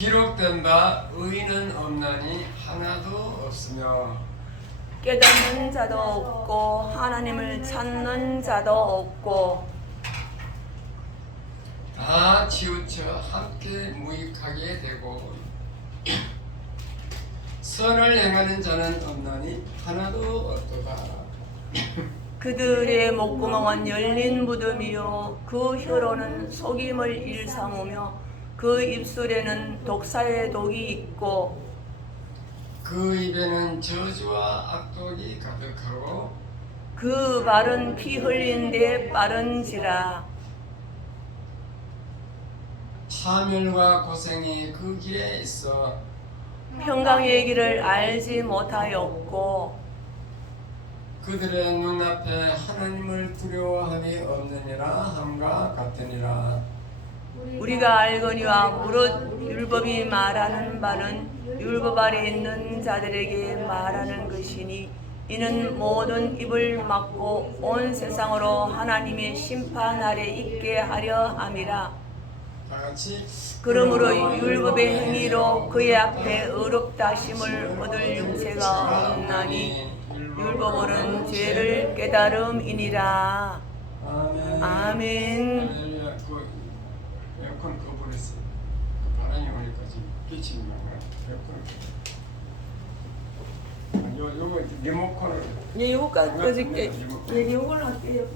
기록된 바 의인은 없나니 하나도 없으며 깨닫는 자도 없고 하나님을 찾는 자도 없고 다 치우쳐 함께 무익하게 되고 선을 행하는 자는 없나니 하나도 없도다. 그들의 목구멍은 열린 무덤이요 그 혀로는 속임을 일삼으며 그 입술에는 독사의 독이 있고 그 입에는 저주와 악독이 가득하고 그 발은 피 흘린 데 빠른지라. 파멸과 고생이 그 길에 있어 평강의 길을 알지 못하였고 그들의 눈앞에 하나님을 두려워함이 없느니라 함과 같으니라. 우리가 알거니와 무릇 율법이 말하는 바는 율법 아래 있는 자들에게 말하는 것이니 이는 모든 입을 막고 온 세상으로 하나님의 심판 아래 있게 하려 함이라. 다 같이 그러므로 율법의 행위로 그의 앞에 의롭다 심을 얻을 육체가 없나니 율법으로는 죄를 깨달음이니라. 아멘. 아멘. 할렐루야. 그 에어컨 꺼버렸어요. 그 바람이 오니까 지금 끼치는 거야. 에어컨. 요거 리모컨을. 예, 요거까지 꺼질게. 예, 요걸로 할게요.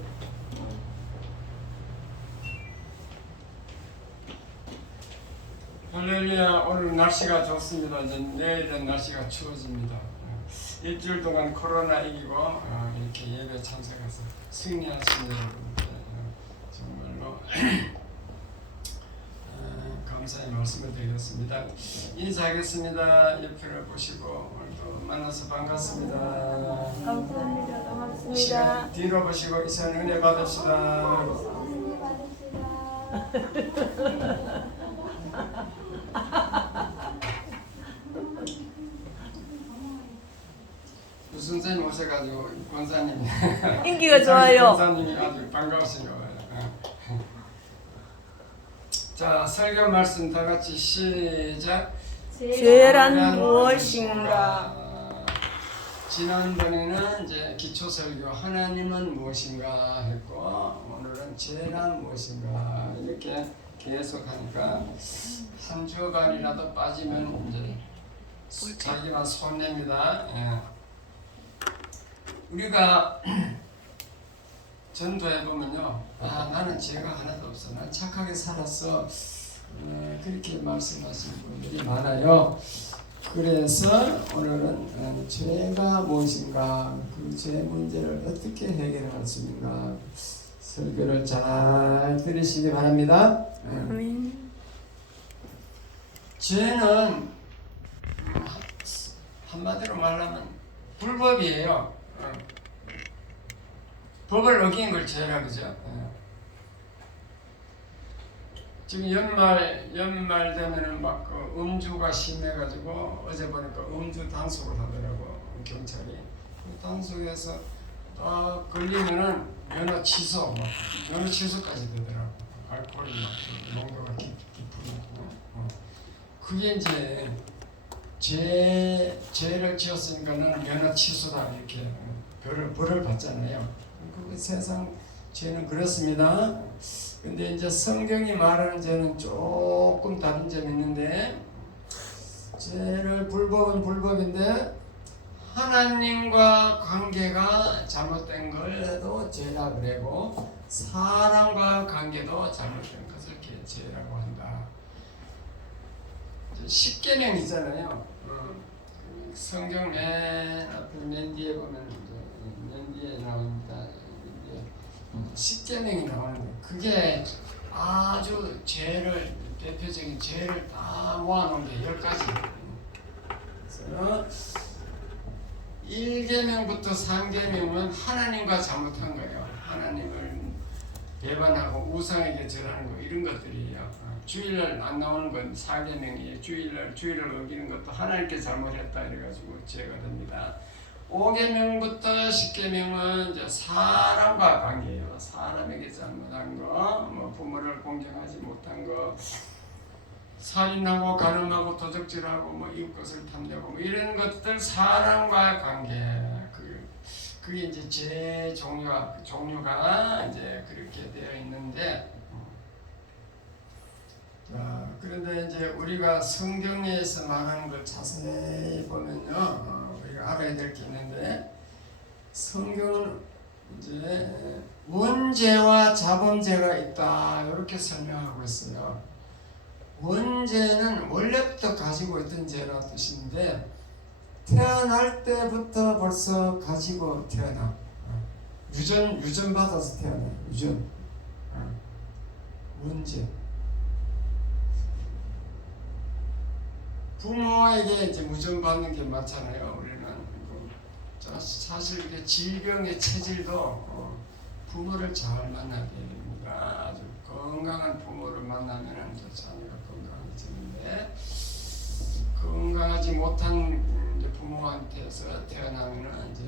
할렐루야. 오늘 날씨가 좋습니다. 이제 내일은 날씨가 추워집니다. 일주일 동안 코로나 이기고 이렇게 예배 참석해서 승리하신 여러분께 정말로 감사의 말씀을 드리겠습니다. 인사하겠습니다. 옆을 보시고 오늘도 만나서 반갑습니다. 감사합니다. 반갑습니다. 시간 뒤로 보시고 이 시간 은혜 받읍시다. 선생님 오셔가지고 권사님 인기가 좋아요. 권사님이 아주 반가우시네요. 자, 설교 말씀 다 같이 시작. 죄란 무엇인가? 지난번에는 이제 기초 설교 하나님은 무엇인가 했고 오늘은 죄란 무엇인가 이렇게 계속 하니까 한 주간이라도 빠지면 이제 자기만 손냅니다. 예. 우리가 전도해 보면요, 나는 죄가 하나도 없어, 난 착하게 살았어, 그렇게 말씀하시는 분들이 많아요. 그래서 오늘은 죄가 무엇인가, 그 죄 문제를 어떻게 해결할 수 있는가 설교를 잘 들으시기 바랍니다. 아멘. 죄는 한마디로 말하면 불법이에요. 법을 어긴 걸 죄라 그죠? 지금 연말 되면은 막 그 음주가 심해가지고 어제 보니까 음주 단속을 하더라고 경찰이. 단속에서 딱 걸리면은 면허 취소, 면허 취소까지 되더라고. 알코올 막 농도가 깊은. 그게 이제 죄를 지었으니까 너는 면허 취소다 이렇게 벌을 받잖아요. 그 세상 죄는 그렇습니다. 근데 이제 성경이 말하는 죄는 조금 다른 점이 있는데, 죄를 불법은 불법인데 하나님과 관계가 잘못된 걸 해도 죄라 그러고 사람과 관계도 잘못된 것을 죄라고 한다. 십계명 있잖아요. 성경 맨 앞에 맨 뒤에 보면 맨 뒤에 나옵니다. 십계명이 나오는데 그게 아주 죄를 대표적인 죄를 다 모아놓은 게 10가지. 그래서 1계명부터 3계명은 하나님과 잘못한 거예요. 하나님을 배반하고 우상에게 절하는 거 이런 것들이에요. 주일날 안 나오는 건 4계명이에요. 주일을 어기는 것도 하나님께 잘못했다 이래가지고 죄가 됩니다. 5계명부터 10계명은 이제 사람과 관계예요. 사람에게 잘못한 거, 뭐 부모를 공경하지 못한 거, 살인하고 가늠하고 도적질하고 뭐 이웃것을 탐내고 뭐 이런 것들 사람과의 관계 그게 이제 죄 종류가 이제 그렇게 되어 있는데 자 그런데 이제 우리가 성경에서 말하는 걸 자세히 보면요 우리가 알아야 될 게 있는데 성경은 이제 원죄와 자범죄가 있다 이렇게 설명하고 있어요. 원죄는 원래부터 가지고 있던 죄라는 뜻인데 태어날 때부터 벌써 가지고 태어나 유전 받아서 태어나 유전 원죄 부모에게 이제 무전 받는 게 많잖아요. 우리는 사실 이게 질병의 체질도 부모를 잘 만나게 됩니다. 아주 건강한 부모를 만나면 자녀가 건강해지는데 건강하지 못한 이제 부모한테서 태어나면은 이제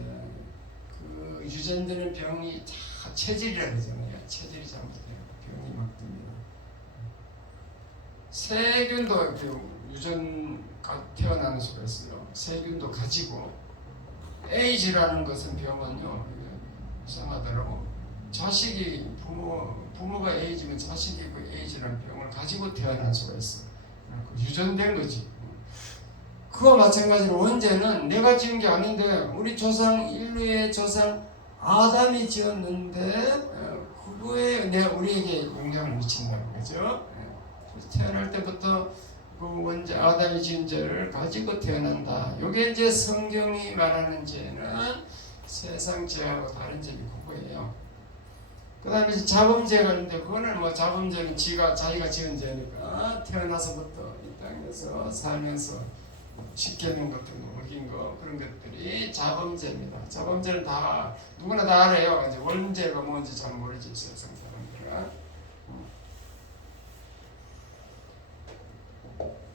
그 유전되는 병이 다 체질이라 그러잖아요. 체질이 잘못돼요. 병이 막 듭니다. 세균도 유전가 태어나는 수가 있어요. 세균도 가지고 에이즈라는 것은 병은요 이상하더라고. 자식이 부모가 에이즈면 자식이 그 에이즈라는 병을 가지고 태어날 수가 있어. 유전된 거지. 그와 마찬가지로 원죄는 내가 지은 게 아닌데 우리 조상 인류의 조상 아담이 지었는데 그거에 우리에게 영향을 미친다는 거죠. 태어날 때부터 그 원죄 아담이 지은 죄를 가지고 태어난다. 이게 이제 성경이 말하는 죄는 세상 죄하고 다른 점이 그거예요. 그 다음에 자범죄가 있는데 그거는 뭐 자범죄는 자기가 지은 죄니까 태어나서부터 이 땅에서 살면서 시켜놓은 것들 어긴 거 그런 것들이 자범죄입니다. 자범죄는 다 누구나 다 알아요. 이제 원죄가 뭔지 잘 모르지 세상 사람들은.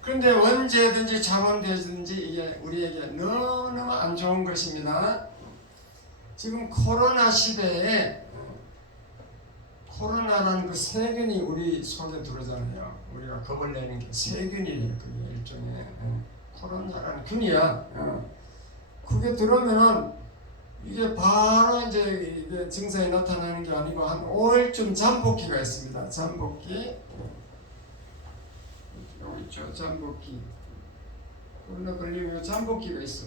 그런데 원죄든지 자범죄든지 이게 우리에게 너무너무 안 좋은 것입니다. 지금 코로나 시대에 코로나라는 그 세균이 우리 속에 들어오잖아요. 우리가 겁을 내는 게 세균이에요. 그게 일종의 코로나라는 균이야. 그게 들어오면은 이게 바로 이제 이게 증상이 나타나는 게 아니고 한 5일쯤 잠복기가 있습니다. 잠복기. 여기 있죠. 잠복기. 코로나 걸리면 잠복기가 있어.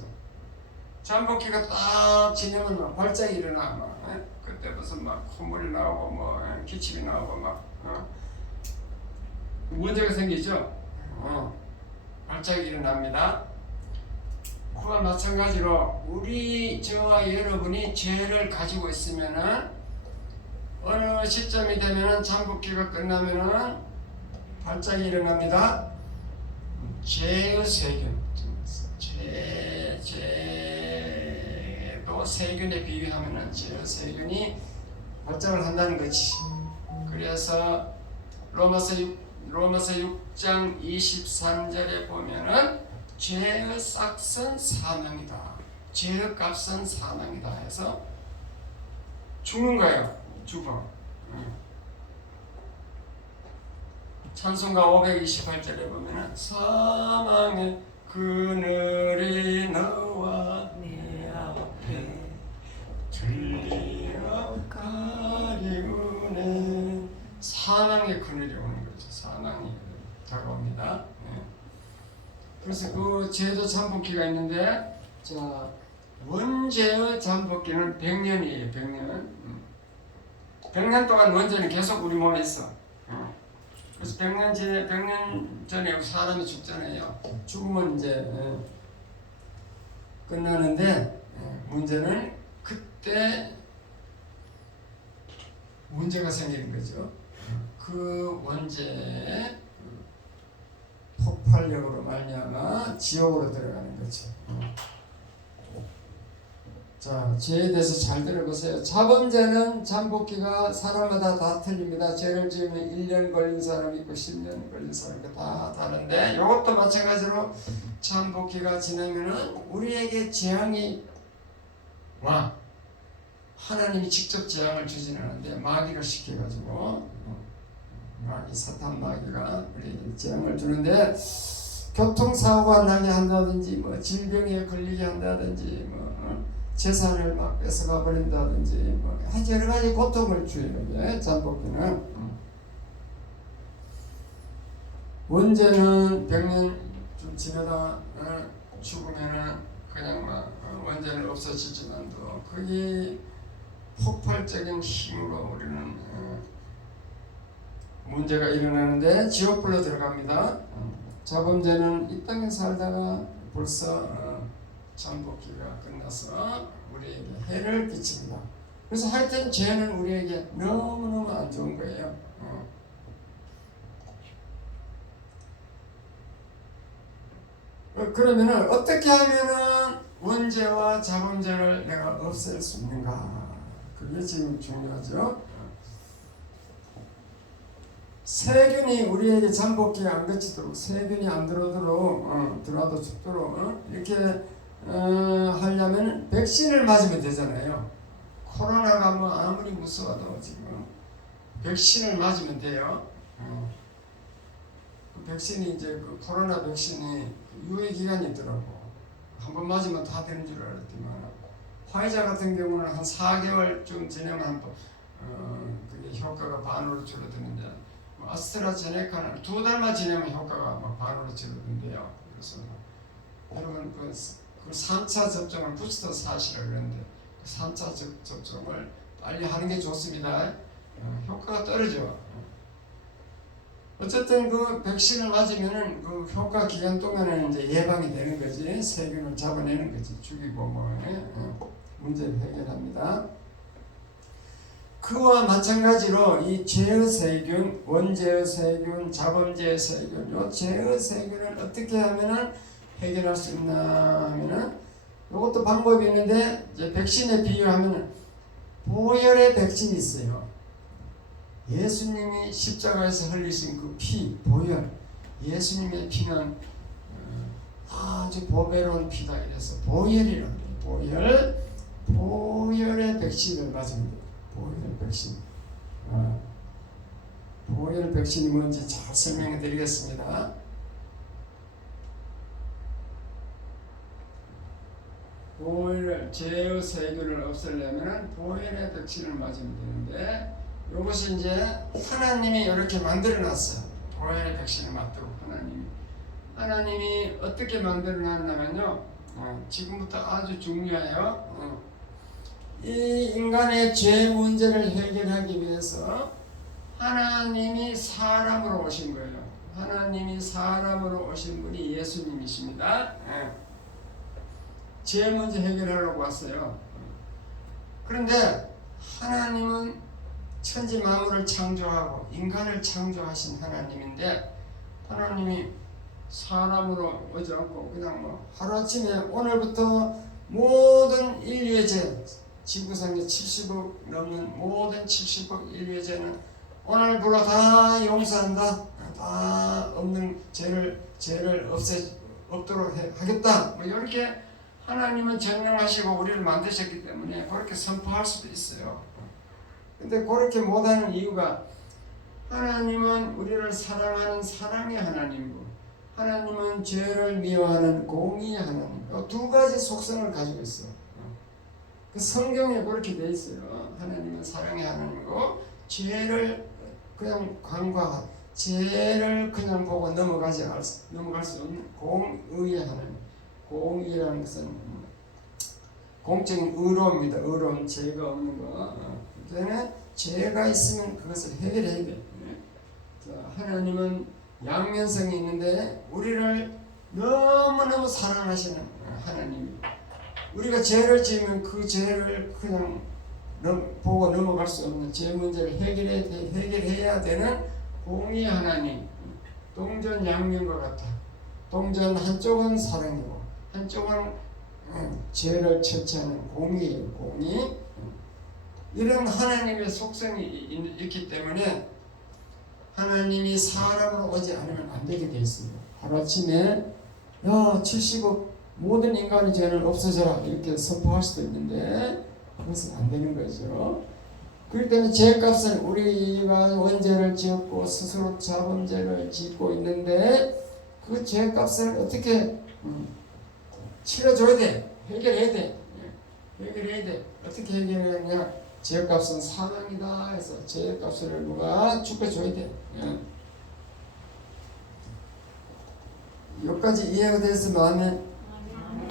잠복기가 딱 지나면 막 발작이 일어나. 막, 그때 무슨 막 콧물이 나오고 뭐 기침이 나오고 막 문제가 생기죠. 발작이 일어납니다. 그와 마찬가지로 저와 여러분이 죄를 가지고 있으면은 어느 시점이 되면은 잠복기가 끝나면은 발작이 일어납니다. 죄의 세균, 죄도 세균에 비교하면은 죄의 세균이 발작을 한다는 거지. 그래서 로마서 6장 23절에 보면은 죄의 싹은 사망이다. 죄의 값은 사망이다 해서 죽는 거예요. 죽어. 찬송가 528절에 보면은 사망의 그늘이 너와 내 앞에 들리어 가리우네. 사망의 그늘이 오는 거죠. 사망이 다가옵니다. 그래서 그 죄도 잠복기가 있는데 자 원죄의 잠복기는 100년이에요. 100년. 100년 동안 원죄는 계속 우리 몸에 있어. 그래서 100년 전에 사람이 죽잖아요. 죽으면 이제 끝나는데 문제는 그때 문제가 생기는 거죠. 그 원죄의 폭발력으로 말미암아 지옥으로 들어가는 거죠. 자, 죄에 대해서 잘 들어보세요. 자범죄는 잠복기가 사람마다 다 틀립니다. 죄를 지으면 1년 걸린 사람이 있고 10년 걸린 사람이 있고 다 다른데 이것도 마찬가지로 잠복기가 지나면은 우리에게 재앙이 와. 하나님이 직접 재앙을 주지는 않는데 마귀를 시켜가지고 마귀 사탄 마귀가 우리에게 재앙을 주는데 교통사고가 나게 한다든지 뭐 질병에 걸리게 한다든지 뭐 재산을 막 뺏어가 버린다든지 뭐 여러 가지 고통을 줘요. 잠복기는 원죄는 100년 좀 지나다 죽으면은 그냥 막 원죄는 없어지지만도 그게 폭발적인 힘으로 우리는 문제가 일어나는데 지옥불로 들어갑니다. 자범죄는 이 땅에 살다가 벌써 잠복기가 끝나서 우리에게 해를 끼칩니다. 그래서 하여튼 죄는 우리에게 너무너무 안 좋은 거예요. 그러면은 어떻게 하면은 원죄와 자범죄를 내가 없앨 수 있는가? 그게 지금 중요하죠. 세균이 우리에게 잠복기에 안 거치도록, 세균이 안 들어오도록, 들어와도 죽도록 이렇게 하려면 백신을 맞으면 되잖아요. 코로나가 뭐 아무리 무서워도 지금 백신을 맞으면 돼요. 그 백신이 이제 그 코로나 백신이 유효 기간이 있더라고. 한번 맞으면 다 되는 줄 알았더만 화이자 같은 경우는 한 4개월쯤 지나면 그게 효과가 반으로 줄어드는데 아스트라제네카는 2달만 지나면 효과가 막 반으로 줄어든대요. 그래서 여러분 그 3차 접종을 부스터 샷이라고 그러는데 그 3차 접종을 빨리 하는 게 좋습니다. 효과가 떨어져. 어쨌든 그 백신을 맞으면은 그 효과 기간 동안에는 이제 예방이 되는 거지. 세균을 잡아내는 거지. 죽이고 뭐 문제를 해결합니다. 그와 마찬가지로 이 죄의 세균, 원죄의 세균, 자범죄의 세균, 요 죄의 세균을 어떻게 하면은 해결할 수 있나 하면은 이것도 방법이 있는데 이제 백신에 비유하면은 보혈의 백신이 있어요. 예수님이 십자가에서 흘리신 그 피, 보혈, 예수님의 피는 아주 보배로운 피다 이래서 보혈이라고 해요. 보혈의 백신을 맞으면 돼요. 보혈 백신. 보혈 백신이 뭔지 잘 설명해 드리겠습니다. 죄의 세균을 없애려면 보혈의 백신을 맞으면 되는데 이것이 이제 하나님이 이렇게 만들어 놨어요. 보혈의 백신을 맞도록 하나님이 어떻게 만들어 놨냐면요. 지금부터 아주 중요해요. 이 인간의 죄 문제를 해결하기 위해서 하나님이 사람으로 오신 거예요. 하나님이 사람으로 오신 분이 예수님이십니다. 죄 문제 해결하려고 왔어요. 그런데 하나님은 천지 만물을 창조하고 인간을 창조하신 하나님인데 하나님이 사람으로 오지 않고 그냥 뭐 하루아침에 오늘부터 모든 인류의 죄, 지구상에 70억 넘는 모든 70억 인류의 죄는 오늘부로 다 용서한다. 다 없는 죄를 없도록 하겠다. 뭐 이렇게 하나님은 전능하시고 우리를 만드셨기 때문에 그렇게 선포할 수도 있어요. 근데 그렇게 못하는 이유가 하나님은 우리를 사랑하는 사랑의 하나님이고 하나님은 죄를 미워하는 공의의 하나님. 두 가지 속성을 가지고 있어. 그 성경에 그렇게 돼 있어요. 하나님은 사랑의 하나님이고 죄를 그냥 간과하고 죄를 그냥 보고 넘어갈 수 없는 공의의 하나님. 공의라는 것은 공적인 의로움입니다. 의로움, 죄가 없는 거. 그러니까 죄가 있으면 그것을 해결해야 돼. 하나님은 양면성이 있는데 우리를 너무너무 사랑하시는 하나님이 우리가 죄를 지으면 그 죄를 그냥 보고 넘어갈 수 없는 죄 문제를 해결해야 되는 공의 하나님. 동전 양면과 같아. 동전 한쪽은 사랑이고 한쪽은 죄를 처치하는 공의예요. 공의. 이런 하나님의 속성이 있기 때문에 하나님이 사람으로 오지 않으면 안 되게 되어 있습니다. 하루아침에 70억 모든 인간의 죄를 없애줘라 이렇게 선포할 수도 있는데 그것은 안 되는 거죠. 그렇기 때문에 죄값은 우리가 원죄를 지었고 스스로 자범죄를 짓고 있는데 그 죄값을 어떻게 치러줘야 돼. 해결해야 돼. 해결해야 돼. 어떻게 해결하냐? 죄값은 사망이다 해서 죄값을 누가 죽여줘야 돼. 여기까지 이해가 됐으면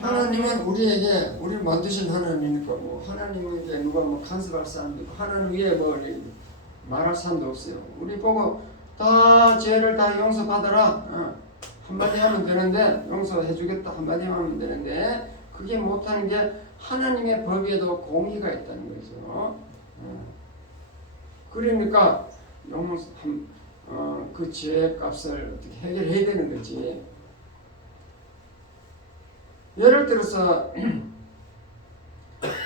하나님은 우리에게 우리를 만드신 하나님이니까 뭐 하나님에게 누가 뭐 간섭할 사람도 있고 하나님 위에 뭐 말할 사람도 없어요. 우리 보고 다 죄를 다 용서받아라 한마디 하면 되는데 용서해주겠다 한마디 하면 되는데 그게 못하는 게 하나님의 법에도 공의가 있다는 거죠. 그러니까 그 죄의 값을 어떻게 해결해야 되는 거지. 예를 들어서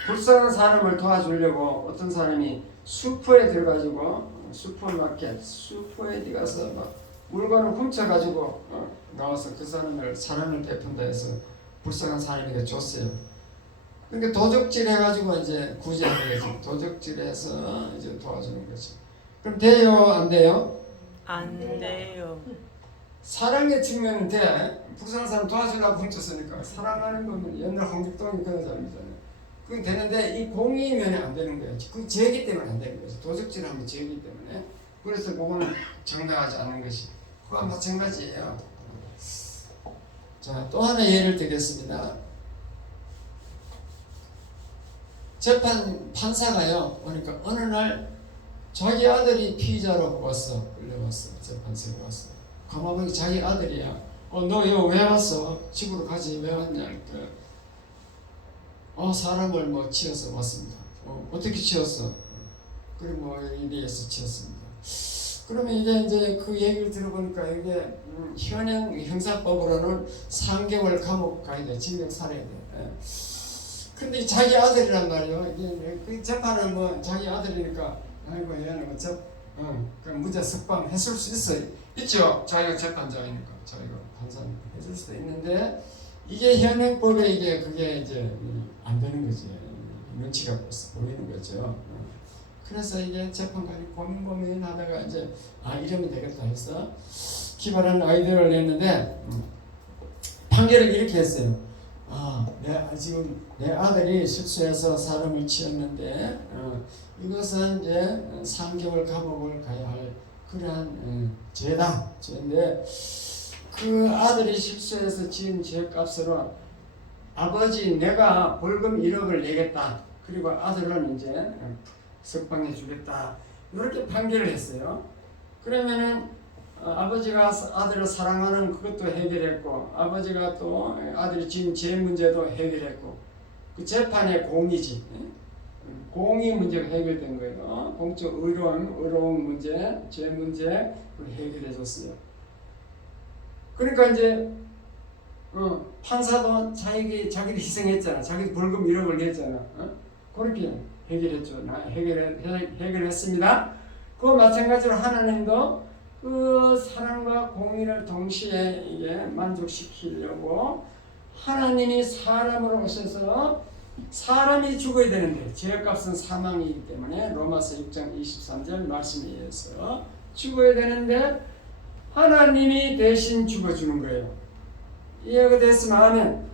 불쌍한 사람을 도와주려고 어떤 사람이 슈퍼에 들어가지고 슈퍼마켓 슈퍼에 들어가서 막 물건을 훔쳐가지고 나와서 그 사람을 사랑을 베푼다 해서 불쌍한 사람에게 줬어요. 그러니까 도적질 해가지고 이제 구제하는 거지. 도적질해서 이제 도와주는 거지. 그럼 돼요? 안 돼요? 안 돼요. 사랑의 측면은 돼. 불쌍한 사람 도와주려고 훔쳤으니까 사랑하는 거면 옛날 홍길동이 그런 사람이잖아요. 그건 되는데 이 공의 면이 안 되는 거예요. 그 죄이기 때문에 안 되는 거죠. 도적질하면 죄이기 때문에. 그래서 그거는 정당하지 않은 것이. 그와 마찬가지예요. 자, 또 하나 예를 들겠습니다. 판사가요. 그러니까 어느 날 자기 아들이 피의자로 왔어. 끌려왔어. 재판소에 왔어. 가만 보니 자기 아들이야. 너 여기 왜 왔어? 집으로 가지 왜 왔냐? 사람을 뭐 치어서 왔습니다. 어떻게 치었어? 그리고 뭐 이리에서 치었습니다. 그러면 이제 그 얘기를 들어보니까 이게 현행 형사법으로는 3개월 감옥 가야 돼. 징역 살아야 돼. 근데 자기 아들이란 말이에요. 이게 그 재판은 뭐 자기 아들이니까 아이고 얘는 그럼 무죄 석방 했을 수 있어요. 있죠. 자기가 재판장이니까 자기가 판사니까 해줄 수도 있는데 이게 현행법에 이게 그게 이제 안 되는 거지. 눈치가 벌써 보이는 거죠. 그래서 이게 재판관이 고민하다가 이제 이러면 되겠다 해서 기발한 아이디어를 냈는데 판결을 이렇게 했어요. 지금 내 아들이 실수해서 사람을 치었는데 이것은 이제 3개월 감옥을 가야 할 그러한 죄다. 죄인데 그 아들이 실수해서 지은 죄값으로 아버지 내가 벌금 1억을 내겠다. 그리고 아들은 이제 석방해 주겠다. 이렇게 판결을 했어요. 그러면은 아버지가 아들을 사랑하는 그것도 해결했고 아버지가 또 아들이 지은 죄 문제도 해결했고 그 재판의 공의지. 공의 문제가 해결된 거예요. 공적 의로운 문제, 죄 문제 해결해 줬어요. 그러니까 이제 판사도 자기를 희생했잖아. 자기 벌금 1억을 냈잖아. 그렇게 해결했죠. 해결했습니다. 그 마찬가지로 하나님도 그 사랑과 공의를 동시에 이게 만족시키려고 하나님이 사람으로 오셔서 사람이 죽어야 되는데 죄값은 사망이기 때문에 로마서 6장 23절 말씀에 의해서 죽어야 되는데 하나님이 대신 죽어주는 거예요. 이해가 됐으면 아멘.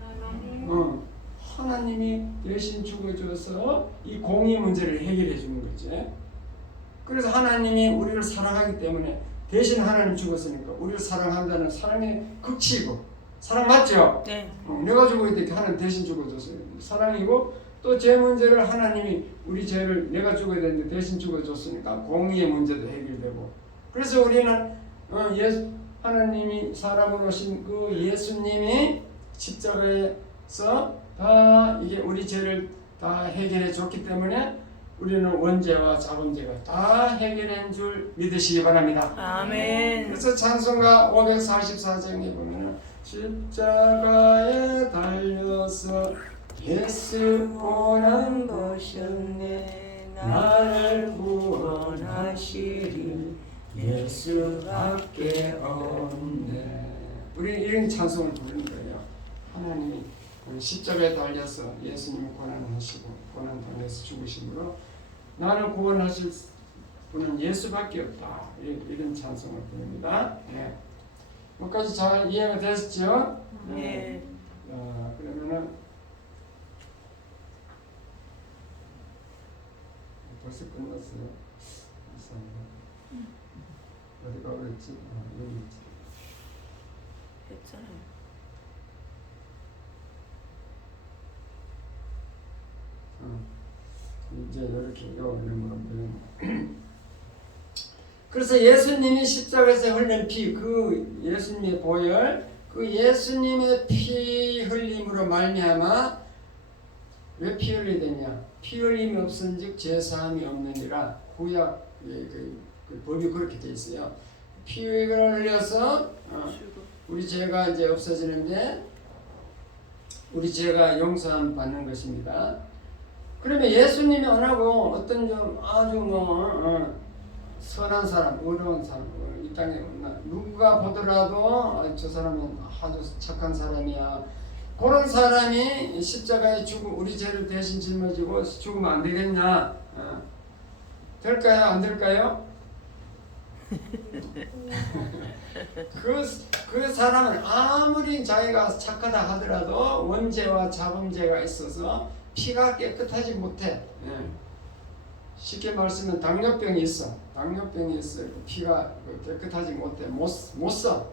하나님이 대신 죽어줘서 이 공의 문제를 해결해 주는 거지. 그래서 하나님이 우리를 사랑하기 때문에 대신 하나님 죽었으니까 우리를 사랑한다는 사랑의 극치이고 사랑 맞죠? 네. 내가 죽어야 되니까 하나님 대신 죽어줬어요. 사랑이고 또 죄 문제를 하나님이 우리 죄를 내가 죽어야 되는데 대신 죽어줬으니까 공의의 문제도 해결되고 그래서 우리는 하나님이 사람으로 오신 그 예수님이 십자가에서 다 이게 우리 죄를 다 해결해 줬기 때문에 우리는 원죄와 자범죄가 다 해결한 줄 믿으시기 바랍니다. 아멘. 그래서 찬송가 544장에 보면 십자가에 달려서 예수 고난 보셨네 나를 구원하시리 예수밖에 없네. 우리는 이런 찬송을 부르는 거예요. 하나님이 십자가에 달려서 예수님을 고난하시고 고난 당해서 죽으심으로 나를 구원하실 분은 예수밖에 없다. 이런 찬송을 부릅니다. 네. 뭐까지 잘 이해가 되셨죠? 네. 그러면은 벌써 끝났어요. 어디가 그랬지? 여기 있지. 했잖아요. 이제 이렇게 요는 그래서 예수님이 십자가에서 흘린 피, 그 예수님의 보혈, 그 예수님의 피 흘림으로 말미암아 왜 피 흘리야 되냐? 피 흘림이 없은즉 죄사함이 없느니라. 구약 그 법이 그렇게 돼 있어요. 피를 흘려서 우리 죄가 이제 없어지는데 우리 죄가 용서함 받는 것입니다. 그러면 예수님이 안 하고 어떤 좀 아주 선한 사람, 의로운 사람, 이 땅에 없나 누가 보더라도 저 사람은 아주 착한 사람이야. 그런 사람이 십자가에 우리 죄를 대신 짊어지고 죽으면 안 되겠냐? 될까요? 안 될까요? 그 사람은 아무리 자기가 착하다 하더라도 원죄와 자범죄가 있어서 피가 깨끗하지 못해. 쉽게 말하면 당뇨병이 있어. 당뇨병이 있어. 피가 깨끗하지 못해. 못 써.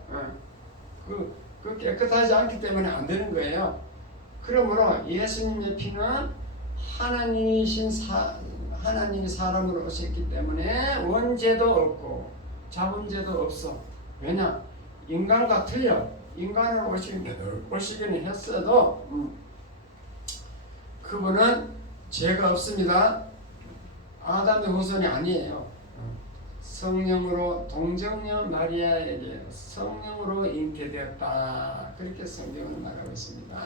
그 깨끗하지 않기 때문에 안 되는 거예요. 그러므로 예수님의 피는 하나님이 사람으로 오셨기 때문에 원죄도 없고 자범죄도 없어. 왜냐? 인간과 틀려. 인간으로 오시기는 했어도 그분은 죄가 없습니다. 아담의 후손이 아니에요. 성령으로 동정녀 마리아에게 성령으로 잉태되었다. 그렇게 성경은 말하고 있습니다.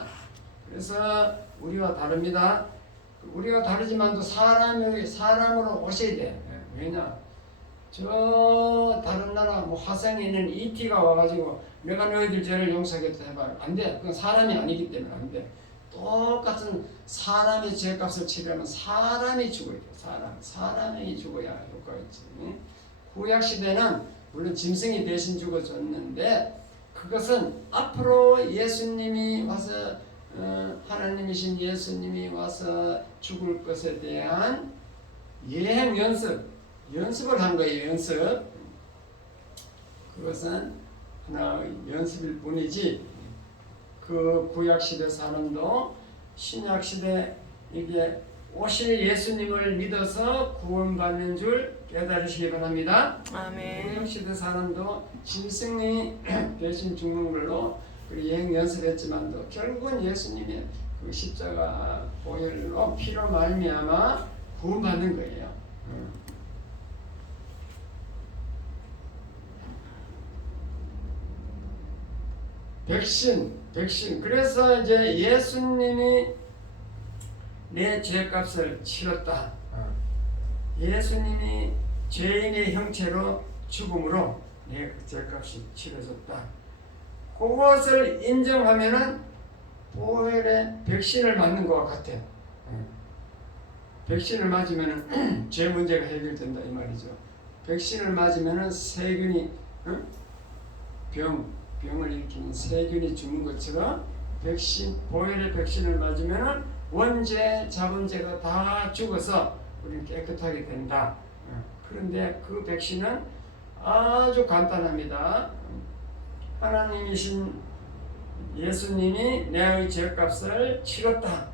그래서 우리와 다릅니다. 우리가 다르지만도 사람으로 오셔야 돼. 왜냐? 저 다른 나라 화성에 있는 ET가 와가지고 내가 너희들 죄를 용서하겠다 해봐요. 안 돼. 그건 사람이 아니기 때문에 안 돼. 똑같은 사람의 죄값을 치려면 사람이 죽어야 돼. 사람이 죽어야 효과가 있지. 구약 시대는 물론 짐승이 대신 죽어줬는데 그것은 앞으로 예수님이 와서 하나님이신 예수님이 와서 죽을 것에 대한 예행 연습을 한 거예요. 연습. 그것은 하나의 연습일 뿐이지 그 구약시대 사람도 신약시대 이게 오실 예수님을 믿어서 구원받는 줄 깨달으시기 바랍니다. 아멘. 구약시대 사람도 짐승이 대신 죽는 걸로 예행 연습했지만도 결국은 예수님의 그 십자가 보혈로 피로 말미암아 구원받는 거예요. 백신. 그래서 이제 예수님이 내 죄값을 치렀다. 예수님이 죄인의 형체로 죽음으로 내 죄값이 치러졌다. 그것을 인정하면은 보혈의 백신을 맞는 것과 같아. 백신을 맞으면은 죄 문제가 해결된다 이 말이죠. 백신을 맞으면은 세균이 병을 일으키는 세균이 죽는 것처럼 보혈의 백신을 맞으면은 원죄, 자범죄가 다 죽어서 우리는 깨끗하게 된다. 그런데 그 백신은 아주 간단합니다. 하나님이신 예수님이 내의 죄값을 치렀다.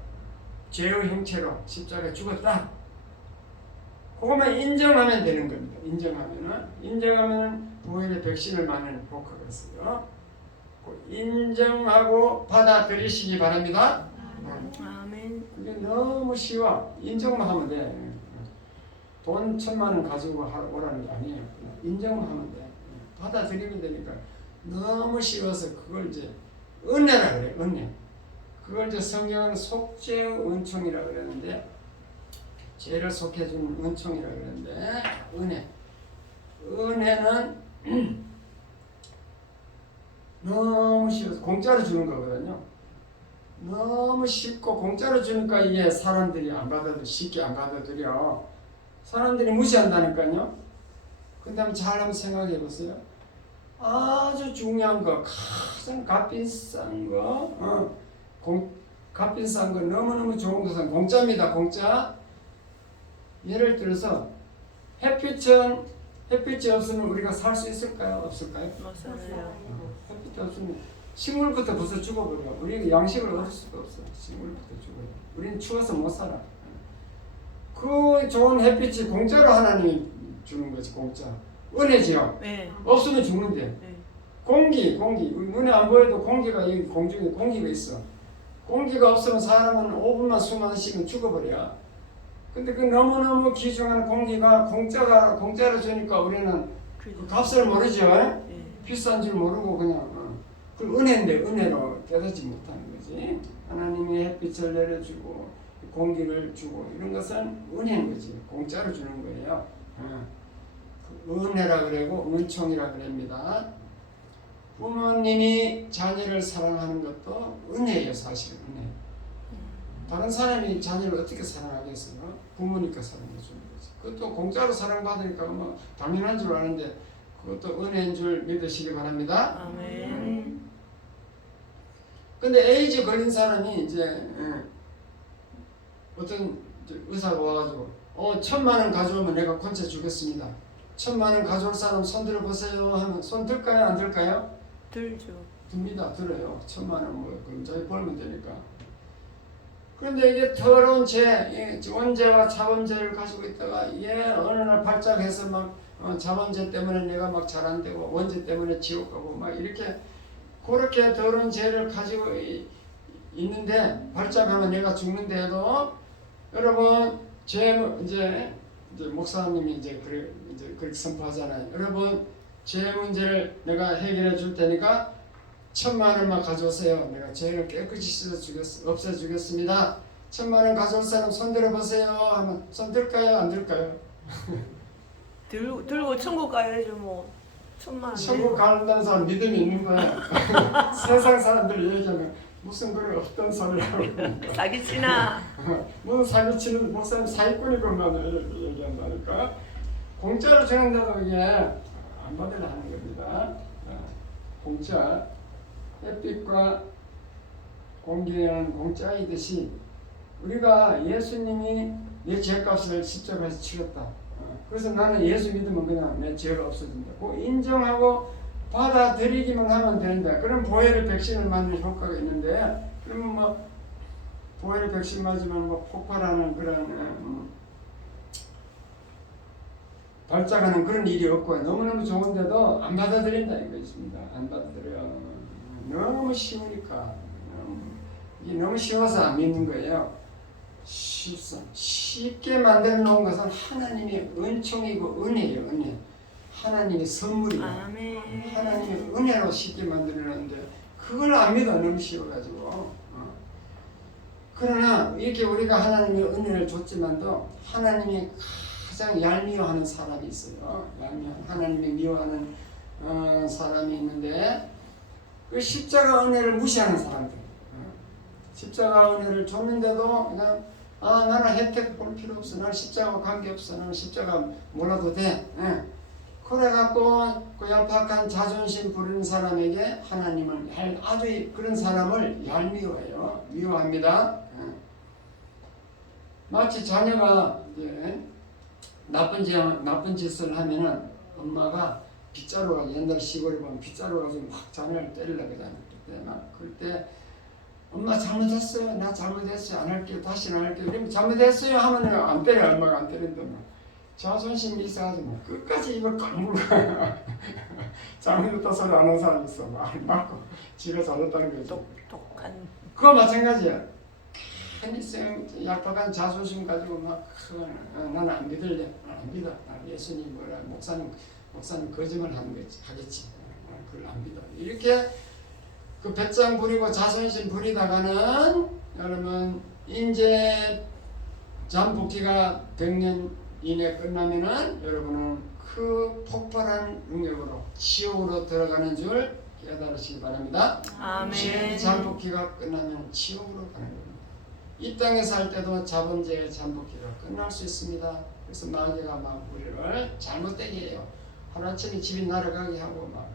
죄의 형체로 십자가에 죽었다. 그것만 인정하면 되는 겁니다. 인정하면 보혈의 백신을 맞는 효과가 있어요. 인정하고 받아들이시기 바랍니다. 아멘. 그게 너무 쉬워. 인정만 하면 돼. 돈 1,000만 원 가지고 오라는 게 아니에요. 인정만 하면 돼. 받아들이면 되니까 너무 쉬워서 그걸 이제 은혜라 그래. 은혜. 그걸 이제 성경은 속죄의 은총이라 그러는데 죄를 속해주는 은총이라 그러는데 은혜는 너무 쉬워서 공짜로 주는 거거든요. 너무 쉽고 공짜로 주니까 이게 사람들이 쉽게 안 받아들여. 사람들이 무시한다니까요. 근데 한번 생각해 보세요. 아주 중요한 거, 가장 값비싼 거, 값비싼 거, 너무너무 좋은 것은 공짜입니다. 공짜. 예를 들어서 햇빛이 없으면 우리가 살 수 있을까요? 없을까요? 못 살아요. 햇빛이 없으면 식물부터 벌써 죽어버려. 우리는 양식을 얻을 수가 없어. 식물부터 죽어요. 우리는 추워서 못 살아. 그 좋은 햇빛이 공짜로 하나님이 주는 거지. 공짜. 은혜지요. 네. 없으면 죽는데. 네. 공기. 눈에 안 보여도 공기가 이 공중에 공기가 있어. 공기가 없으면 사람은 5분만 숨 안 쉬면 죽어버려. 근데 그 너무너무 귀중한 공기가 공짜로 주니까 우리는 그 값을 모르죠. 네. 비싼 줄 모르고 그냥 그 은혜인데 은혜로 깨닫지 못하는 거지. 하나님이 햇빛을 내려주고 공기를 주고 이런 것은 은혜인 거지. 공짜로 주는 거예요. 은혜라 그러고 은총이라 그럽니다. 부모님이 자녀를 사랑하는 것도 은혜예요. 사실은 은혜. 다른 사람이 자녀를 어떻게 사랑하겠어요? 부모니까 사랑해 주는 거지. 그것도 공짜로 사랑받으니까 뭐 당연한 줄 아는데 그것도 은혜인 줄 믿으시기 바랍니다. 아멘. 근데 에이즈 걸린 사람이 이제 어떤 의사가 와가지고 1,000,000원 가져오면 내가 권체 주겠습니다. 1,000,000원 가져올 사람 손 들어보세요 하면 손 들까요? 안 들까요? 들죠. 듭니다. 들어요. 1,000,000원 뭐 금자에 벌면 되니까. 그런데 이게 더러운 죄, 원죄와 자범죄를 가지고 있다가 어느 날 발작해서 막 자범죄 때문에 내가 막 잘 안 되고 원죄 때문에 지옥 가고 막 이렇게 그렇게 더러운 죄를 가지고 있는데 발작하면 내가 죽는데도 여러분 이제 목사님이 이제 그렇게 선포하잖아요. 여러분 죄 문제를 내가 해결해 줄 테니까 1,000,000원만 가져오세요. 내가 죄를 깨끗이 없애주겠습니다. 1,000,000원 가져올 사람 손 들어보세요 하면 손 들까요? 안 들까요? 들고 천국 가야죠 뭐. 1,000,000원. 천국 간다는 사람 믿음이 있는 거야. 세상 사람들이 얘기하면 무슨 그런 없던 소리라고 사기치나. 무슨 사기치는 목사님 사기꾼이건만 얘기한다니까. 공짜로 주는데도 이게 안 받으려 하는 겁니다. 공짜. 햇빛과 공기는 공짜이듯이 우리가 예수님이 내 죄값을 십자가에서 치렀다. 그래서 나는 예수 믿으면 그냥 내 죄가 없어진다. 그 인정하고 받아들이기만 하면 된다. 그럼 보혈의 백신을 맞는 효과가 있는데, 그러면 뭐 보혈의 백신 맞으면 뭐 폭발하는 그런 발작하는 그런 일이 없고 너무너무 좋은데도 안 받아들인다 이거 있습니다. 안 받아들여요. 너무 쉬우니까. 이게 너무 쉬워서 안 믿는 거예요. 쉽게 만들어 놓은 것은 하나님의 은총이고 은혜예요. 은혜. 하나님의 선물이에요. 아멘. 하나님의 은혜로 쉽게 만들어 놓는데 그걸 안 믿어. 너무 쉬워가지고. 그러나 이렇게 우리가 하나님의 은혜를 줬지만도 하나님이 가장 얄미워하는 사람이 있어요. 하나님이 미워하는 사람이 있는데 그 십자가 은혜를 무시하는 사람들. 십자가 은혜를 줬는데도 그냥 나는 혜택 볼 필요 없어. 나는 십자가와 관계없어. 나는 십자가 몰라도 돼. 그래갖고 그 얄팍한 자존심 부리는 사람에게 하나님은 아주 그런 사람을 얄미워해요. 미워합니다. 마치 자녀가 이제 나쁜 짓을 하면은 엄마가 빗자루 가지고 옛날 시골에 보면 빗자루 가지고 막 자녀를 때리려고 하잖아. 그때 엄마 잘못했어요. 나 잘못했어요. 안 할게요. 다시는 안 할게요. 이러면 잘못했어요 하면 안 때려. 엄마가 안 때린다. 자존심이 있어가지고 끝까지 입을 꽉 물고 잘못했다 소리 안 하는 사람 있어. 막 맞고 지가 잘했다는 거죠. 똑똑한. 그거 마찬가지야. 괜히 약박한 자존심 가지고 막 나는 안 믿을래. 안 믿어. 예수님 뭐라 목사님 거짓말 하겠지. 그걸 안 믿어. 이렇게 그 배짱 부리고 자존심 부리다가는 여러분 이제 잠복기가 100년 이내 끝나면은 여러분은 그 폭발한 능력으로 지옥으로 들어가는 줄 깨달으시기 바랍니다. 아멘. 잠복기가 끝나면 지옥으로 가는 겁니다. 이 땅에 살 때도 자범죄의 잠복기가 끝날 수 있습니다. 그래서 마귀가 막 우리를 잘못되게 해요. 하루아침에 집이 날아가게 하고 막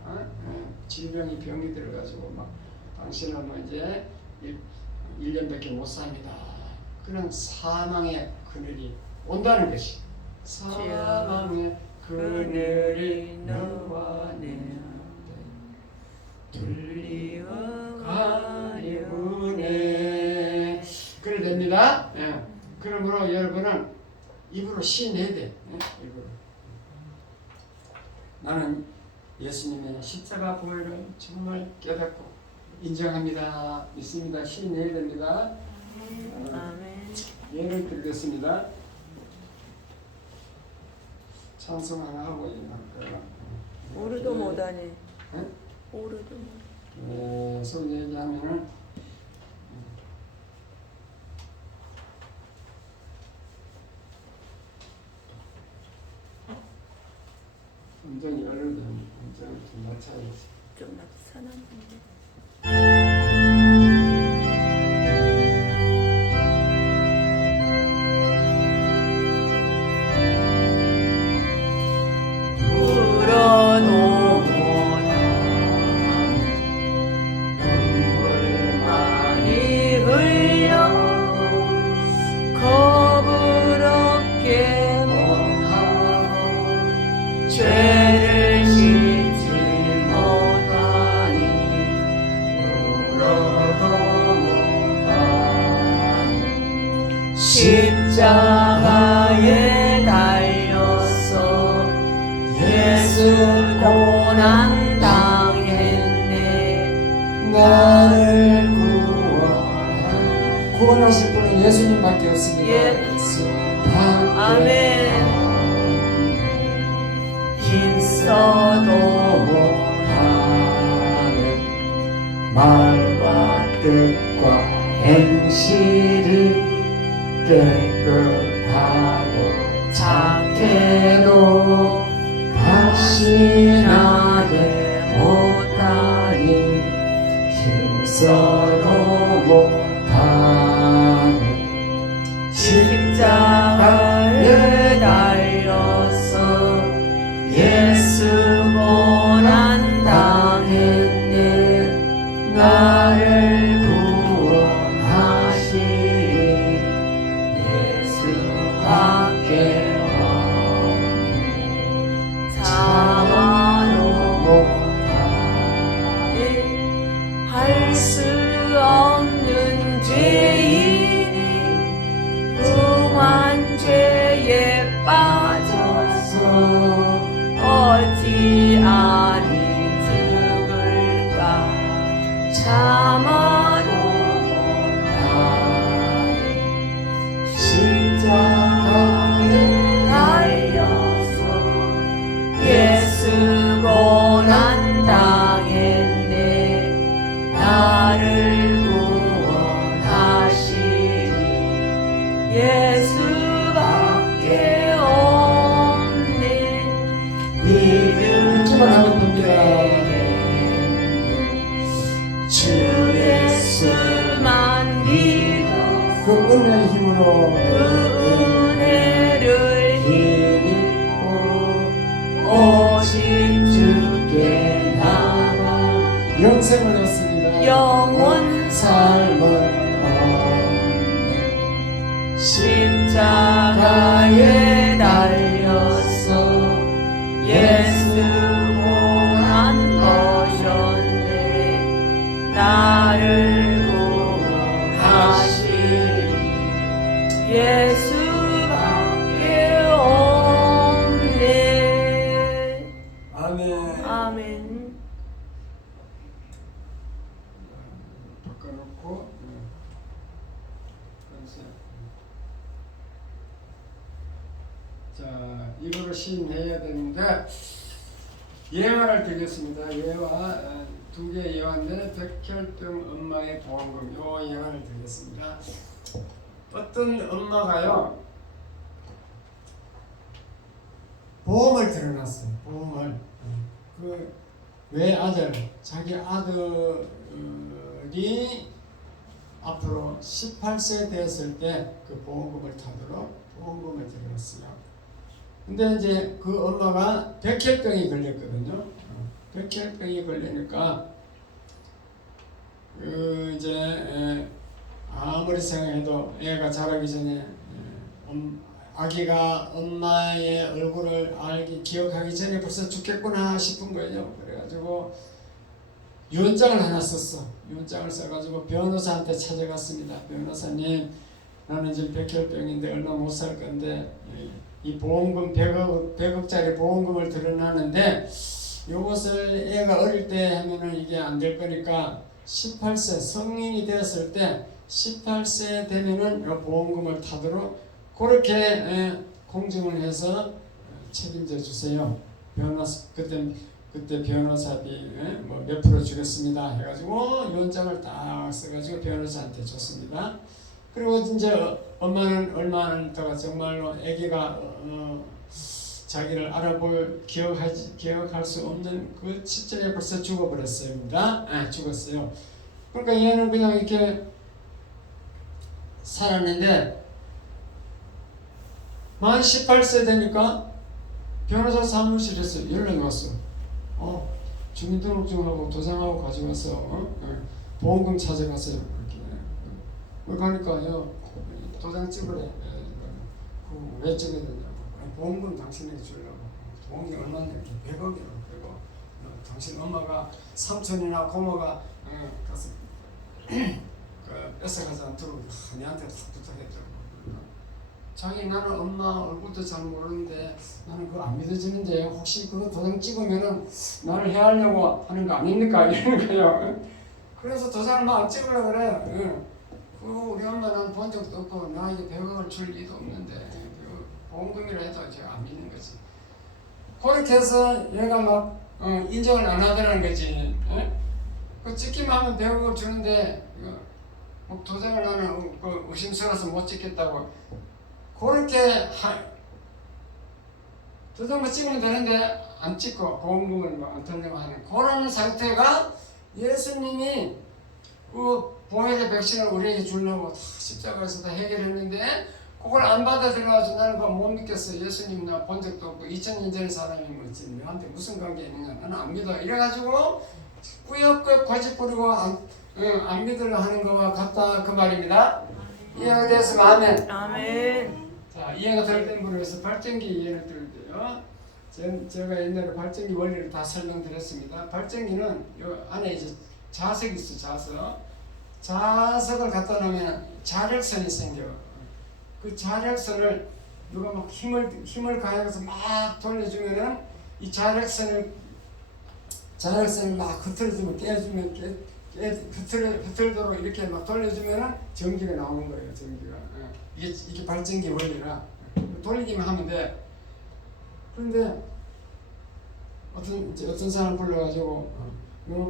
질병이 병이 들어가지고 막 당신은 뭐 이제 1년밖에 못 삽니다. 그런 사망의 그늘이 온다는 것이. 사망의 그늘이 너와 내 둘리어 가려우네. 그래 됩니다. 예. 그러므로 여러분은 입으로 시인해야 돼. 예? 입으로. 나는 예수님의 십자가 보혈을 정말 깨닫고 인정합니다. 믿습니다. 시인해야 됩니다. 아멘. 예를 들겠습니다. 찬송 하나 하고 있나? 오르도 못하네. 예? 오르도 못. 계속 얘기하면은 음정이 어려운데 음정을 좀 낮춰야지. 좀 낙산한데. 죄를 씻지 못하니 울어도 못하니 십자가에 달려서 예수 고난 당했네. 나를 구원하실 분은 예수님밖에 없습니다. 예수 아멘. 힘써도 못하는 말과 뜻과 행실이 깨끗하고 착해도 다시 나게 못하니 힘써도 못하니 십자가에 달려서 예수 고난 당했네. 나를 구원하시리 예수밖에 없네. 참아도 못하네. 할 수 없는 죄인이 무한 죄에 빠져서 어찌 아니 죽을까. 참아도 못하네. 십자가에 달려서 예수 고난 당했네. 나를 구원하시리 예수밖에 없네. 믿음만 하면 됩니다. 주 예수만 믿어 그 은혜의 힘으로 그 은혜를 힘입고 오직 주께 나가 영생을 얻습니다. 영원 삶을 얻네. 십자가에 달려서 예수 고난 거셨네. 나를 구원하시리 예수밖에 없네. 아멘. 아멘. 바꿔놓고 자, 이거를 시인해야 되는데 예화를 드리겠습니다. 예화 두 개의 예화인데 백혈병 엄마의 보험금 요 예화를 드리겠습니다. 어떤 엄마가요 보험을 들어놨어요. 보험을 그 외아들 자기 아들이 앞으로 18세 되었을 때 그 보험금을 타도록 보험금을 들어놨어요. 근데 이제 그 엄마가 백혈병이 걸렸거든요. 백혈병이 걸리니까 그 이제 아무리 생각해도 애가 자라기 전에 아기가 엄마의 얼굴을 기억하기 전에 벌써 죽겠구나 싶은 거예요. 그래가지고 유언장을 하나 썼어. 유언장을 써가지고 변호사한테 찾아갔습니다. 변호사님, 나는 지금 백혈병인데 얼마 못 살 건데 이 보험금 100억짜리 보험금을 들어놨는데 이것을 애가 어릴 때 하면은 이게 안 될 거니까 18세 성인이 되었을 때 18세 되면은 이 보험금을 타도록 그렇게 공증을 해서 책임져 주세요. 변호사 그때 변호사비 뭐 몇 프로 주겠습니다 해가지고 유언장을 딱 써가지고 변호사한테 줬습니다. 그리고 이제 엄마는 얼마 안 있다가 정말로 아기가 자기를 알아볼 기억할 수 없는 그 시점에 벌써 죽어버렸습니다. 죽었어요. 그러니까 얘는 그냥 이렇게 살았는데 만 18세 되니까 변호사 사무실에서 연락이 왔어. 주민등록증하고 도장하고 가져가서 보험금 찾아가세요. 이렇게 가니까요 도장 찍으래. 왜 찍어야 되냐고. 보험금 당신에게 주려고. 보험금 얼마인데? 100억이라고. 그리고 당신 엄마가 삼촌이나 고모가 가서 뺏어가지 않도록 내한테 다 부탁했더라고. 자기 나는 엄마 얼굴도 잘 모르는데 나는 그거 안 믿어지는데 혹시 그거 도장 찍으면은 나를 해하려고 하는 거 아닙니까? 이러는 거예요. 그래서 도장을 막 찍으려고 그래. 그 우리 엄마는 본 적도 없고 나에게 100억을 줄 리도 없는데 보험금이라 해도 제가 안 믿는 거지. 그렇게 해서 얘가 막 인정을 안 하더라는 거지. 그 찍기만 하면 100억을 주는데 뭐 도장을 나는 의심스러워서 못 찍겠다고 그렇게 도장만 찍으면 되는데 안 찍고 보험금을 안 돌려고 하는 그런 상태가 예수님이 그 보혈의 백신을 우리에게 주려고 십자가에서 다 해결했는데 그걸 안 받아들여가지고 나는 그거 못 믿겠어. 예수님 나 본 적도 없고 2000년 전 사람이 뭐지 나한테 무슨 관계 있느냐 나는 안 믿어. 이래가지고 꾸역꾸역 거짓 부리고 안 믿으려 하는 것과 같다 그 말입니다. 이해가 됐으면 아멘. 아멘. 자, 이해가 덜 된 분을 위해서 발전기 이해를 드릴게요. 제가 옛날에 발전기 원리를 다 설명드렸습니다. 발전기는 이 안에 이제 자석이 있어. 자석을 갖다 놓으면 자력선이 생겨. 그 자력선을 누가 막 힘을 가해서 막 돌려주면은 이 자력선을 막 흐트러주면 깨주면 흐트러도록 이렇게 막 돌려주면은 전기가 나오는 거예요. 전기가. 이게 발전기 원리라 돌리기만 하면 돼. 그런데 어떤 사람 불러가지고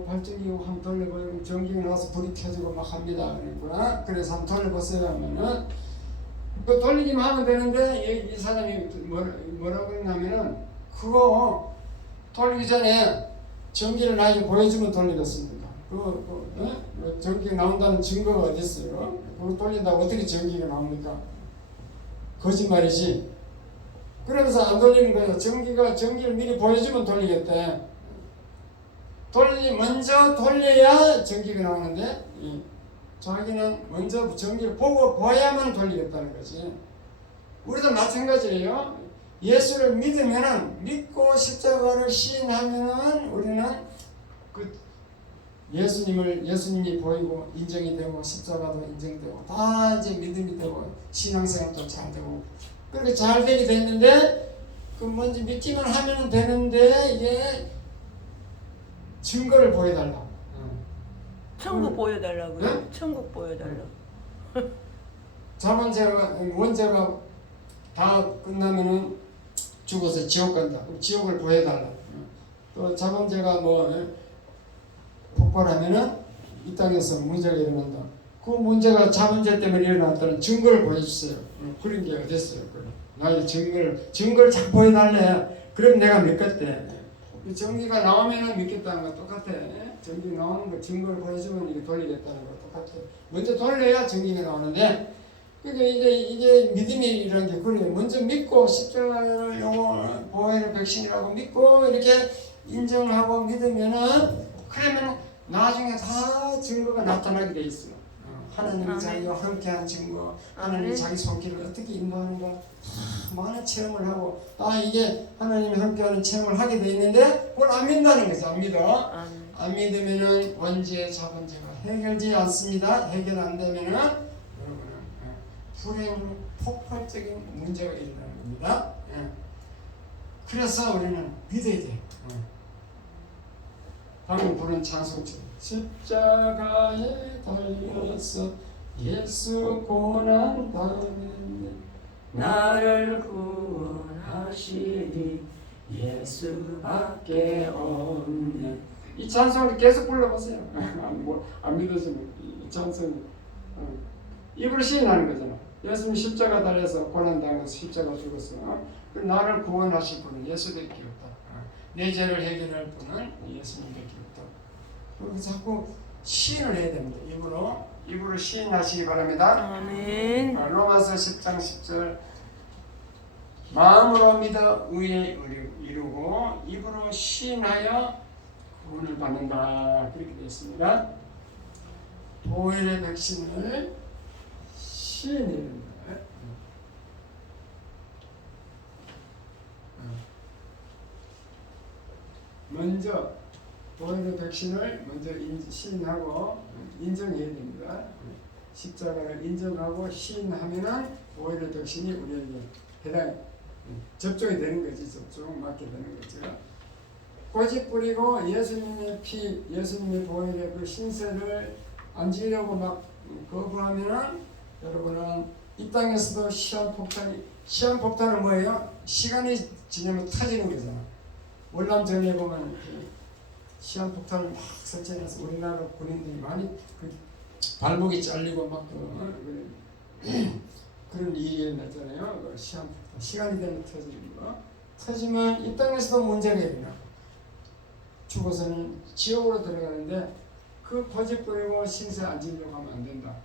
발전기 한번 돌려보면 전기가 나와서 불이 켜지고 막 합니다. 그러니까 그래서 한번 돌려보세요 하면은 그 돌리기만 하면 되는데 이 사람이 뭐라고 했냐면은 그거 돌리기 전에 전기를 나에게 보여주면 돌리겠습니다. 전기가 나온다는 증거가 어디 있어요? 그거 돌린다고 어떻게 전기가 나옵니까? 거짓말이지. 그러면서 안 돌리는 거예요. 전기를 미리 보여주면 돌리겠대. 먼저 돌려야 전기가 나오는데 자기는 먼저 전기를 보고 보야만 돌리겠다는 거지. 우리도 마찬가지예요. 예수를 믿고 십자가를 시인하면은 우리는 예수님이 보이고 인정이 되고 십자가도 인정되고 다 이제 믿음이 되고 신앙생활도 잘 되고 그렇게 잘 되게 됐는데 먼저 믿기만 하면 되는데 이게 증거를 보여달라. 천국 보여달라고요? 네? 천국 보여달라고. 원죄가 다 끝나면은 죽어서 지옥 간다. 그럼 지옥을 보여달라. 또 자범죄가 폭발하면은 이 땅에서 문제가 일어난다. 그 문제가 자범죄 때문에 일어났다는 증거를 보여주세요. 그런 게 어디 있어요? 나의 증거를 자꾸 보여달래. 그럼 내가 믿겠대. 전기가 나오면은 믿겠다는 거 똑같아. 전기 나오는 거 증거를 보여주면 이게 돌리겠다는 거 똑같아. 먼저 돌려야 전기가 나오는데 그러니까 이게 믿음이라는 게 그래요. 먼저 믿고 십자가를 요거 보혈의 백신이라고 믿고 이렇게 인정하고 믿으면은 그러면 나중에 다 증거가 나타나게 돼 있어요. 하나님이 자기와 함께한 증거, 하나님이 자기 손길을 어떻게 인도하는가 많은 체험을 하고 이게 하나님이 함께하는 체험을 하게 돼 있는데 그걸 안 믿는다는 거죠. 안 믿어. 안 믿으면은 원죄 자본죄가 해결되지 않습니다. 해결 안 되면은 여러분은 불행 폭발적인 문제가 일어나는 겁니다. 그래서 우리는 믿어야 돼. 방금 부른 찬송처럼 십자가에 달려서 예수 고난 당했네 나를 구원하시니 예수밖에 없네. 이 찬송을 계속 불러보세요. 안 믿으시면 이 찬송 입으로 시인하는 거잖아. 예수님 십자가 달려서 고난 당해서 십자가 죽었어. 나를 구원하실 분은 예수밖에 없다. 내 죄를 해결할 분은 예수님밖에 없다. 그리고 자꾸 시인을 해야 됩니다. 입으로 시인하시기 바랍니다. 아멘. 로마서 10장 10절 마음으로 믿어 의에 이루고 입으로 시인하여 구원을 받는다. 그렇게 되어 있습니다. 보혈의 백신을 시인해야 됩니다. 먼저 보혈의 백신을 먼저 시인하고 인정해야 됩니다. 십자가를 인정하고 시인하면은 보혈의 백신이 우리에게 해당 접종이 되는 거지. 접종 맞게 되는 거죠. 고집 부리고 예수님의 피, 예수님의 보혈의 그 신세를 안 지려고 막 거부하면은 여러분은 이 땅에서도 시한폭탄은 뭐예요? 시간이 지나면 터지는 거잖아. 월남전에 보면 시한폭탄을 막 설치해서 우리나라 군인들이 많이 발목이 잘리고 막 그런 일이 일어났잖아요. 시한폭탄 시간이 되면 터지는 거. 터지면 이 땅에서도 문제가 일어나. 죽어서는 지옥으로 들어가는데 그 고집 부리고 신세 안 지려고 하면 안 된다.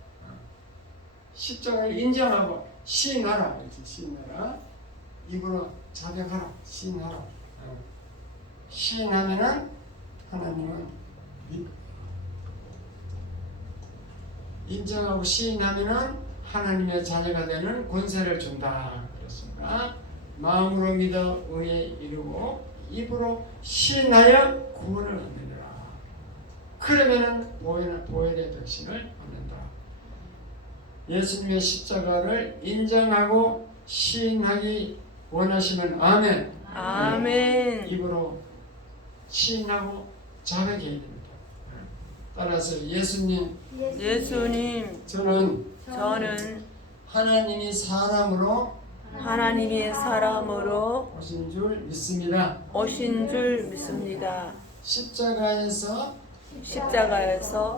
십자가를 인정하고 시인하라. 이렇게 시인하라. 입으로 자백하라. 시인하라. 시인하면은 하나님은 인정하고 시인하면은 하나님의 자녀가 되는 권세를 준다. 그렇습니다. 마음으로 믿어 의에 이루고 입으로 시인하여 구원을 얻느니라. 그러면은 보혈의 백신을 얻는다. 예수님의 십자가를 인정하고 시인하기 원하시면 아멘. 아멘. 입으로 시인하고 자백해야 됩니다. 따라서 예수님, 저는 하나님이 사람으로 오신 줄 믿습니다. 십자가에서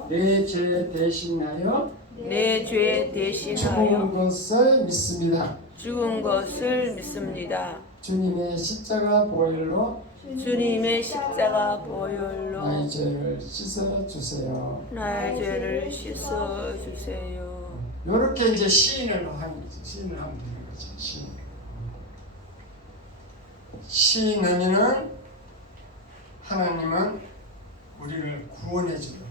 내 죄 대신하여 죽은 것을 믿습니다. 주님의 십자가 보혈로 나의 죄를 씻어 주세요. 이렇게 이제 시인을 하면 되는 거죠. 시인하면은 하나님은 우리를 구원해주고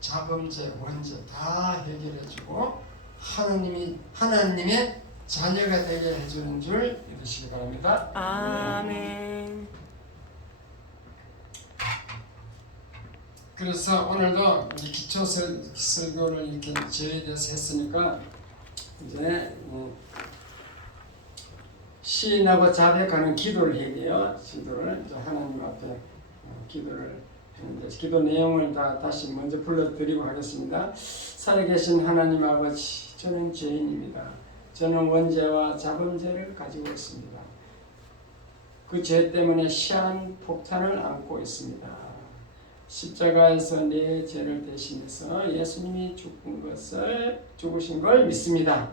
자범죄, 원죄 다 해결해주고 하나님의 자녀가 되게 해주는 줄 믿으시기 바랍니다. 아멘. 그래서 오늘도 이 기초 설교를 이렇게 죄에 대해서 했으니까 이제 시인하고 자백하는 기도를 해야 돼요. 기도를 이제 하나님 앞에 기도를 했는데 기도 내용을 다시 먼저 불러드리고 하겠습니다. 살아계신 하나님 아버지, 저는 죄인입니다. 저는 원죄와 자범죄를 가지고 있습니다. 그 죄 때문에 시한 폭탄을 안고 있습니다. 십자가에서 내 죄를 대신해서 예수님이 죽으신 걸 믿습니다.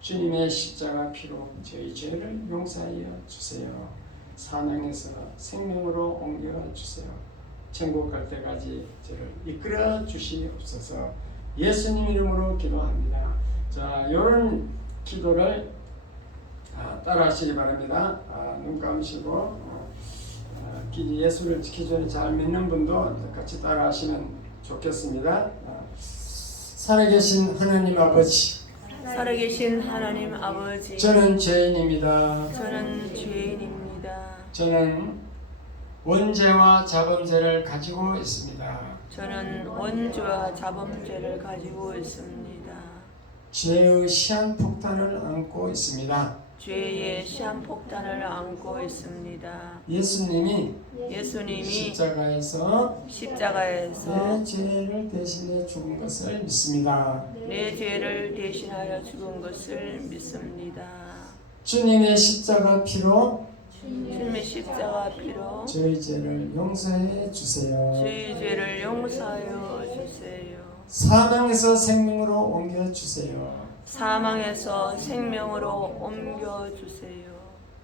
주님의 십자가 피로 저희 죄를 용서하여 주세요. 사망에서 생명으로 옮겨 주세요. 천국 갈 때까지 저를 이끌어 주시옵소서. 예수님 이름으로 기도합니다. 자, 이런 기도를 따라하시기 바랍니다. 눈 감으시고 예수를 기존에 잘 믿는 분도 같이 따라하시면 좋겠습니다. 살아계신 하나님 아버지, 살아계신 하나님 아버지, 저는 죄인입니다. 저는 죄인입니다. 저는 원죄와 자범죄를 가지고 있습니다. 저는 원죄와 자범죄를 가지고 있습니다. 죄의 시한폭탄을 안고 있습니다. 죄의 시한폭탄을 안고 있습니다. 예수님이 예수님이 십자가에서 십자가에서 내 죄를 대신해 죽은 것을 믿습니다. 내 죄를 대신하여 죽은 것을 믿습니다. 주님의 십자가 피로 주님의 십자가 피로 저희 죄를 용서해 주세요. 저희 죄를 용서하여 주세요. 사망에서 생명으로 옮겨 주세요. 사망에서 생명으로 옮겨 주세요.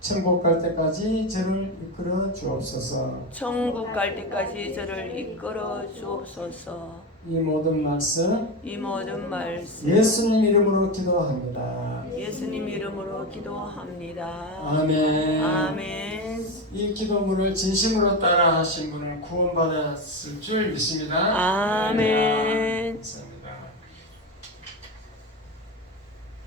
천국 갈 때까지 저를 이끌어 주옵소서. 천국 갈 때까지 저를 이끌어 주옵소서. 이 모든 말씀 이 모든 말씀 예수님 이름으로 기도합니다. 예수님 이름으로 기도합니다. 아멘. 아멘. 이 기도문을 진심으로 따라하신 분은 구원받았을 줄 믿습니다. 아멘.